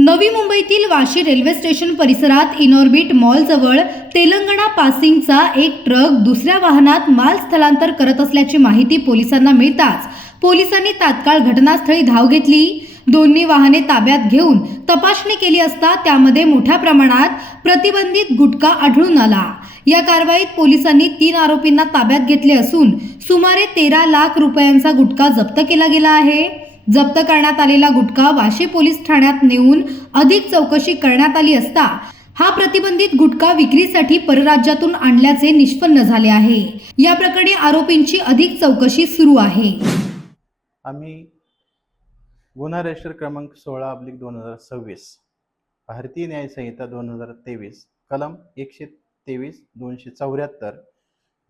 नवी मुंबईतील Vashi railway station परिसरात इनॉर्बिट मॉलजवळ तेलंगणा पासिंगचा एक ट्रक दुसऱ्या वाहनात माल स्थलांतर करत असल्याची माहिती पोलिसांना मिळताच पोलिसांनी तात्काळ घटनास्थळी धाव घेतली। दोन्ही वाहने ताब्यात घेऊन तपासणी केली असता त्यामध्ये मोठ्या प्रमाणात प्रतिबंधित गुटखा आढळून आला। या कारवाईत पोलिसांनी 3 आरोपींना ताब्यात घेतले असून सुमारे 13 लाख रुपयांचा गुटखा जप्त केला गेला आहे। जप्त करण्यात आलेला गुटखा वाशी पोलीस ठाण्यात नेऊन अधिक चौकशी करण्यात आली असता हा प्रतिबंधित गुटखा विक्रीसाठी परराज्यातून आणल्याचे निष्पन्न झाले आहे। या प्रकरणी आरोपींची अधिक चौकशी सुरू आहे। आम्ही गुन्हा रजिस्टर क्रमांक 16/2026 भारतीय न्याय संहिता 2023 कलम 123, 274,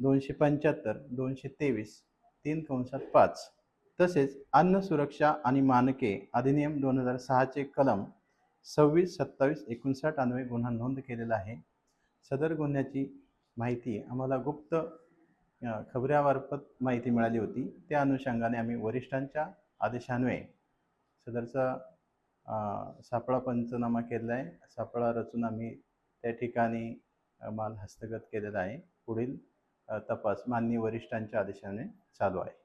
275, 223, 3/5 तसेच अन्न सुरक्षा आणि मानके अधिनियम 2006 चे कलम 26, 27, 59 अन्वये गुन्हा नोंद केलेला आहे। सदर गुन्ह्याची माहिती आम्हाला गुप्त खबऱ्यामार्फत माहिती मिळाली होती। त्या अनुषंगाने आम्ही वरिष्ठांच्या आदेशान्वये सदरचा सापळा पंचनामा केला आहे। सापळा रचून आम्ही त्या ठिकाणी माल हस्तगत केलेला आहे। पुढील तपास माननीय वरिष्ठांच्या आदेशाने चालू आहे।